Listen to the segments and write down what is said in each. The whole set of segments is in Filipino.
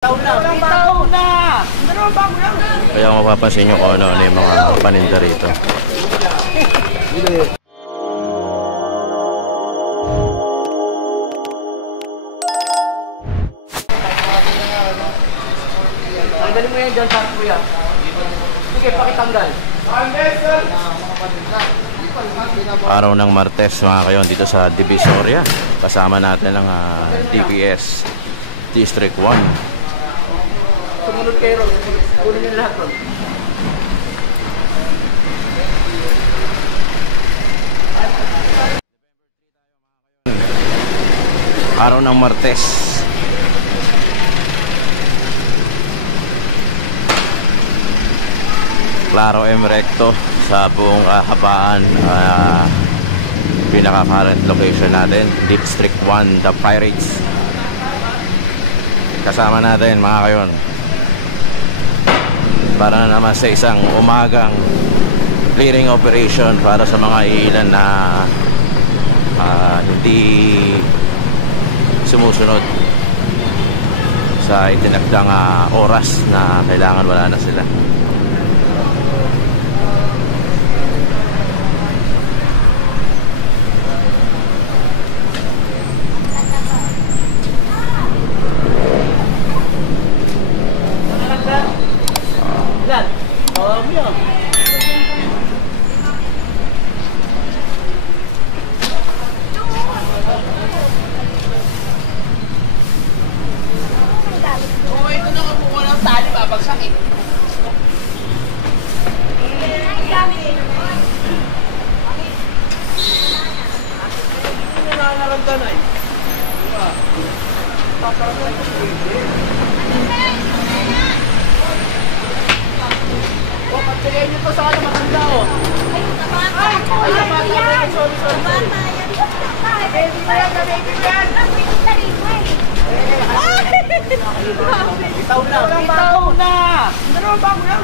Bitaw na! Kaya mapapansin nyo kung ano yung mga paninda rito. Tanggalin mo yan dyan sa kuya. Sige, pakitanggal. Araw ng Martes mga kayon dito sa Divisoria. Kasama natin ang DPS District 1. Sumunod kayo ron. Kunin nyo lahat ron. Araw ng Martes. Claro M Recto sa buong habaan. Pinaka-current location natin, District 1, The Pirates. Kasama natin mga kayon para naman sa isang umagang clearing operation para sa mga ilan na hindi sumusunod sa itinakdang oras na kailangan wala na sila. Pagpilihan nyo to sa kanya matanda o. Bitaw na! Ano ba mo yan?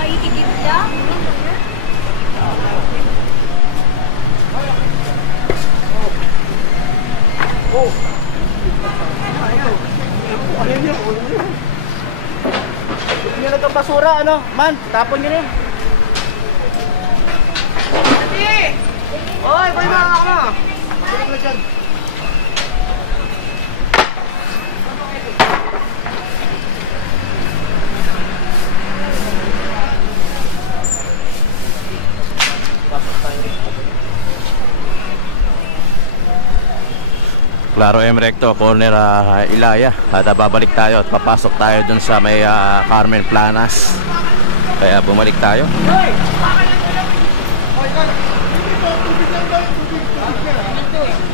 Maitigit siya? Oh! Hindi na itong basura, ano? Man, tapon nyo na yun. Oy, boy mga ako! Tulog na dyan. Claro M Recto, corner Ilaya. At babalik tayo at papasok tayo dun sa may Carmen Planas. Kaya bumalik tayo.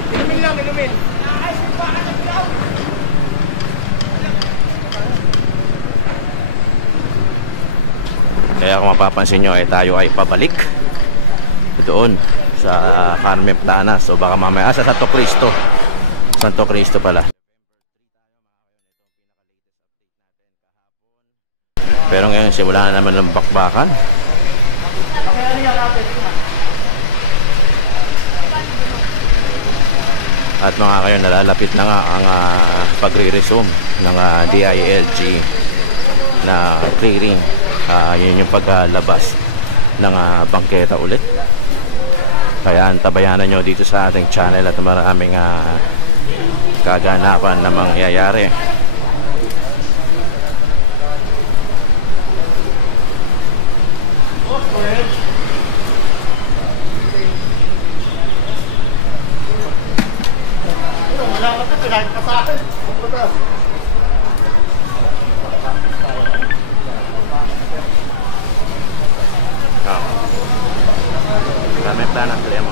Inumin lang, inumin. Kaya kung mapapansin nyo tayo ay pabalik doon sa Carmen Planas. O baka mamaya sa Santo Cristo pala. Pero ngayon simula na naman ng bakbakan. At mga kayo, nalalapit na nga ang pagre-resume ng DILG na clearing. Yun yung paglabas ng bangketa ulit. Kaya antabayanan nyo dito sa ating channel at maraming kaganapan na mangyayari. Kami planas tuloy mo.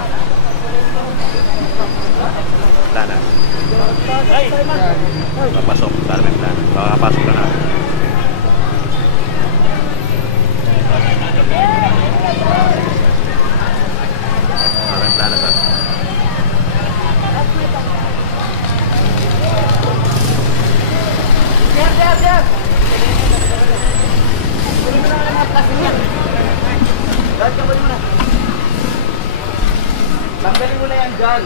Planas. Papasok. Kami planas. Papasok na natin. Kami planas na. Siap. Kunin mo na lang ang plastic yan. Dahil ka mo na. Tanggalin mo na yan dyan.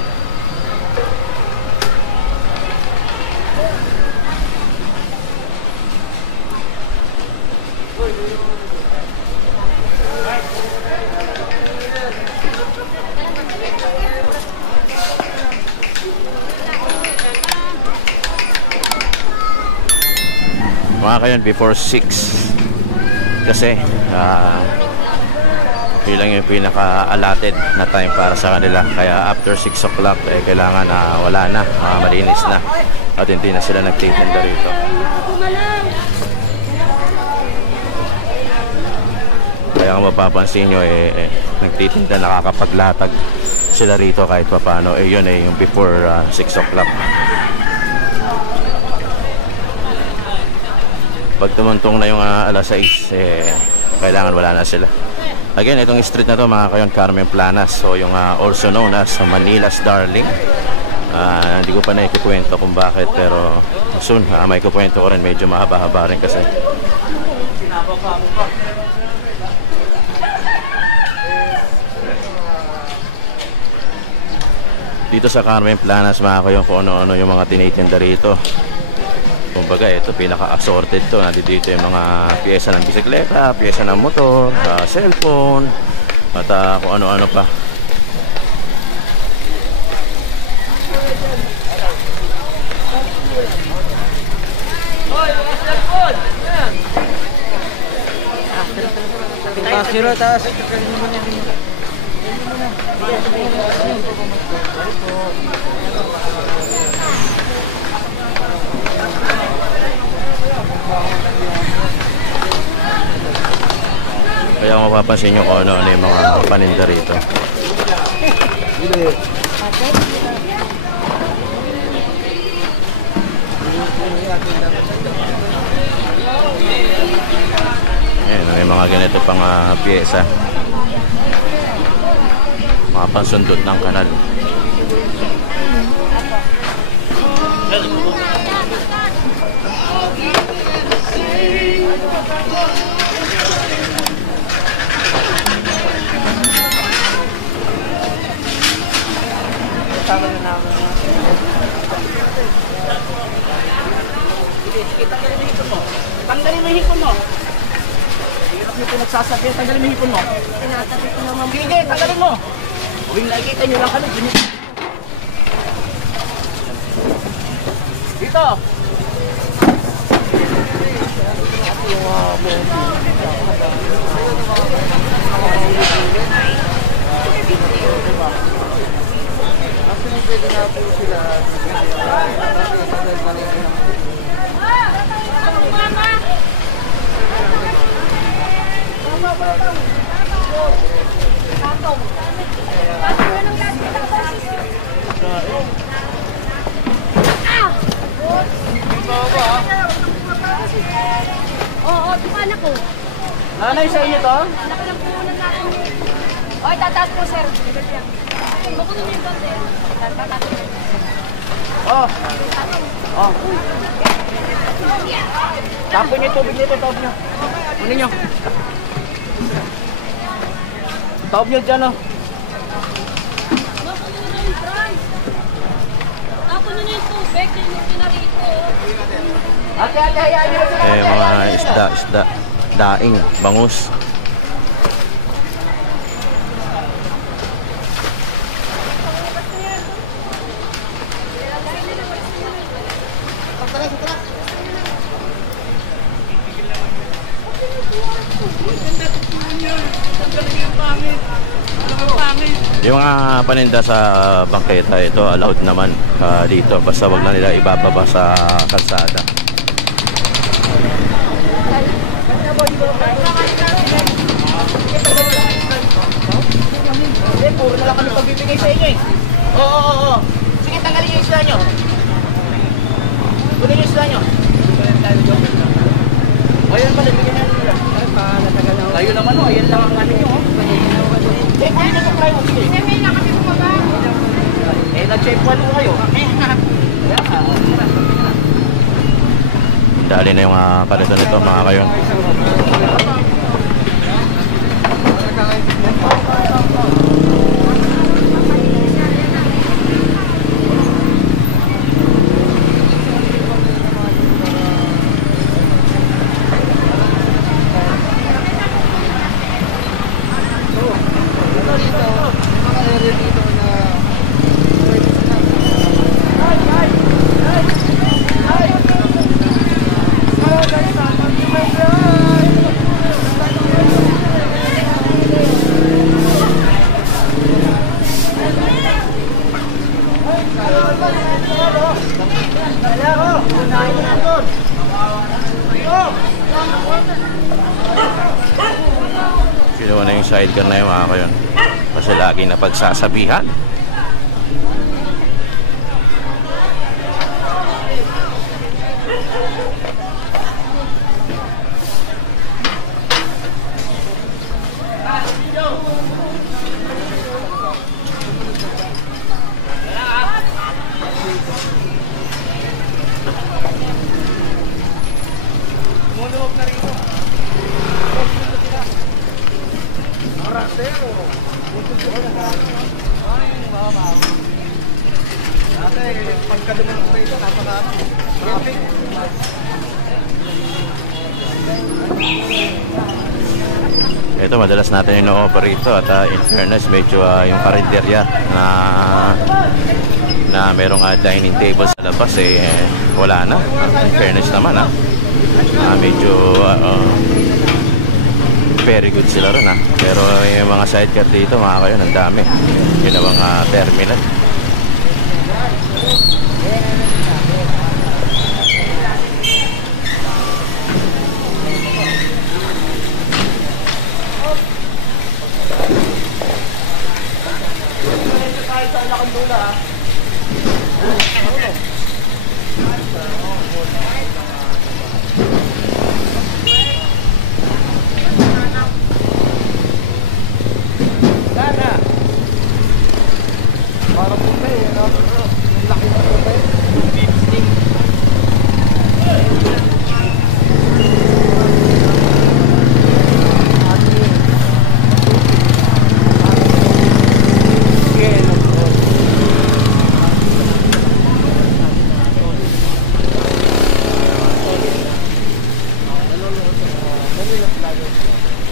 Mga kayon, before 6 kasi yun lang yung pinaka-allotted na time para sa kanila. Kaya after 6 o'clock kailangan na wala na, malinis na at hindi na sila nagtitinda rito. Kaya kung mapapansin nyo nagtitinda, nakakapaglatag sila rito kahit paano. Yun yung before 6 o'clock. Pag tumuntong na yung alas 6 kailangan wala na sila. Again, itong street na to mga kayon, Carmen Planas, so yung also known as Manila's Darling. Hindi ko pa na ikukwento kung bakit, pero soon may ikukwento ko rin, medyo mahaba-haba rin kasi. Dito sa Carmen Planas mga kayon, kung ano-ano yung mga tinitinda rito. Kumbaga, ito pinaka-assorted to. Nandito yung mga piyesa ng bisikleta, piyesa ng motor, cellphone, at kung ano-ano pa. Taas. Kaya kung mapapansin nyo kung ano yung mga paninda rito. Ayan, may mga ganito pang piyesa. Mga pansundot ng kanal. Tanggalin mo yung hipon mo. Hirap nyo pinagsasabi, tanggalin mo yung hipon mo. Tinasabi ko naman. Sige, tanggalin mo. Huwing nakikita nyo lang kami. Dito. Pwede na po sila. Oo, di ba anak ko? Nanay sa inyo to? Anak ko lang punan natin. Oy, tataas po, sir. Makunin niyo yung dote. Tataas po. Oh. Oh. Tapon niyo tubig nito, taob niyo. Kunin niyo. Taob niyo dyan, oh. Makunin niyo yung price. Tapon niyo yung tubig. Yung narito. Ate, hayaan niyo sila. Mga isda, daing, bangus. Yung mga paninda sa bangketa, ito allowed naman dito, basta wag na nila ibababa sa kalsada. Puro na lang kami pagbibigay sa inyo eh. Oo. Sige, tanggalin niyo yung isla nyo. Kunin yung isla nyo. Ayan pala, bigyan na nila. Kayo naman o, ayan lang ang ano nyo. Kunin na itong kayo. Sige. May na kami bumaba. Nag-check 1 kayo. Dali na yung kalito nito mga kayo. Kinuha na yung sidecar na yung mga kayon. Kasi lagi na pagsasabihan. Ito madalas natin ino-operate ito at in fairness medyo yung karinderya na merong dining table sa labas wala na. In fairness naman medyo very good sila rin pero yung mga sidecar dito mga kayo ang dami. Yun ang mga terminal.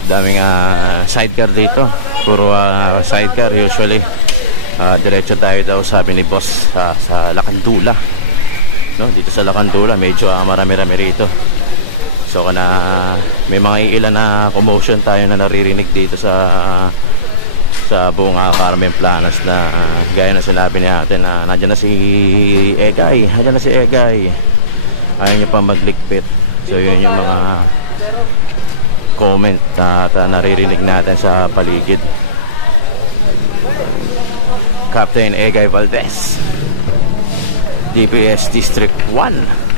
Daming sidecar dito. Puro sidecar usually. Diretso tayo daw sabi ni boss sa Lacandula. No, dito sa Lacandula medyo marami-rami rito. So may mga ilan na commotion tayo na naririnig dito sa buong Carmen Planas na gaya na sinabi ni ate na nandiyan na si Egay. Nandiyan na si Egay. Ayaw niya pa maglikpit. So yun yung mga comment at naririnig natin sa paligid. Captain Egay Valdez, DPS District 1.